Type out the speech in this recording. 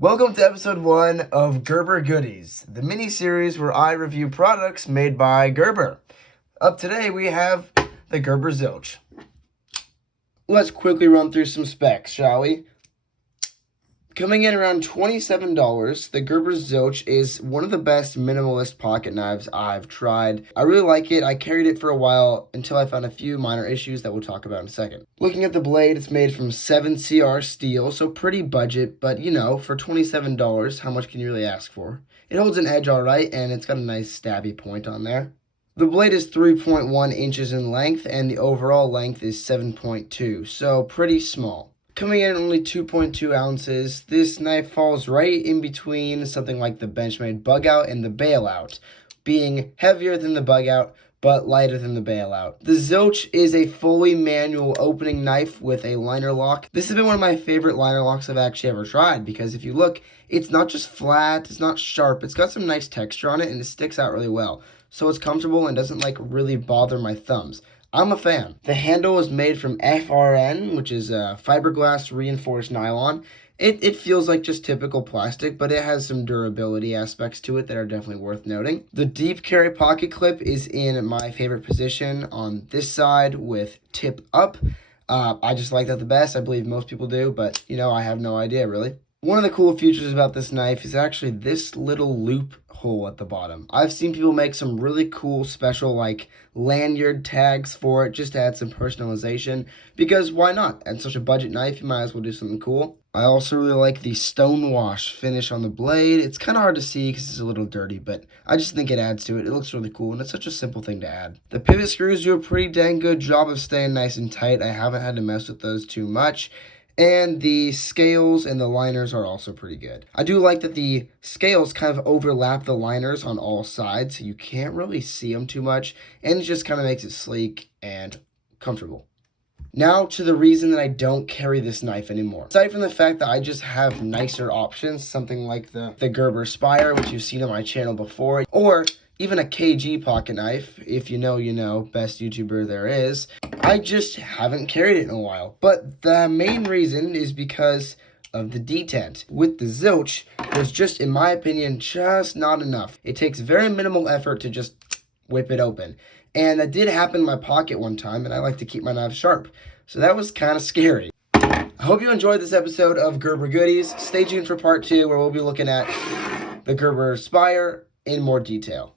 Welcome to episode 1 of Gerber Goodies, the mini-series where I review products made by Gerber. Up today we have the Gerber Zilch. Let's quickly run through some specs, shall we? Coming in around $27, the Gerber Zilch is one of the best minimalist pocket knives I've tried. I really like it. I carried it for a while until I found a few minor issues that we'll talk about in a second. Looking at the blade, it's made from 7CR steel, so pretty budget, but you know, for $27, how much can you really ask for? It holds an edge alright, and it's got a nice stabby point on there. The blade is 3.1 inches in length, and the overall length is 7.2, so pretty small. Coming in at only 2.2 ounces, this knife falls right in between something like the Benchmade Bug Out and the Bailout, being heavier than the Bug Out, but lighter than the Bailout. The Zilch is a fully manual opening knife with a liner lock. This has been one of my favorite liner locks I've actually ever tried, because if you look, it's not just flat, it's not sharp, it's got some nice texture on it, and it sticks out really well. So it's comfortable and doesn't really bother my thumbs. I'm a fan. The handle is made from FRN, which is fiberglass reinforced nylon. It feels like just typical plastic, but it has some durability aspects to it that are definitely worth noting. The deep carry pocket clip is in my favorite position on this side with tip up. I just like that the best. I believe most people do, but you know, I have no idea really. One of the cool features about this knife is actually this little loop hole at the bottom. I've seen people make some really cool special lanyard tags for it just to add some personalization, because why not? At such a budget knife, you might as well do something cool. I also really like the stone wash finish on the blade. It's kind of hard to see because it's a little dirty, but I just think it adds to it. It looks really cool, and it's such a simple thing to add. The pivot screws do a pretty dang good job of staying nice and tight. I haven't had to mess with those too much. And the scales and the liners are also pretty good. I do like that the scales kind of overlap the liners on all sides, so you can't really see them too much, and it just kind of makes it sleek and comfortable. Now to the reason that I don't carry this knife anymore. Aside from the fact that I just have nicer options, something like the Gerber Spire, which you've seen on my channel before, or even a KG pocket knife, if you know, you know, best YouTuber there is. I just haven't carried it in a while. But the main reason is because of the detent. With the Zilch, there's just, in my opinion, just not enough. It takes very minimal effort to just whip it open. And that did happen in my pocket one time, and I like to keep my knives sharp. So that was kind of scary. I hope you enjoyed this episode of Gerber Goodies. Stay tuned for part 2, where we'll be looking at the Gerber Spire in more detail.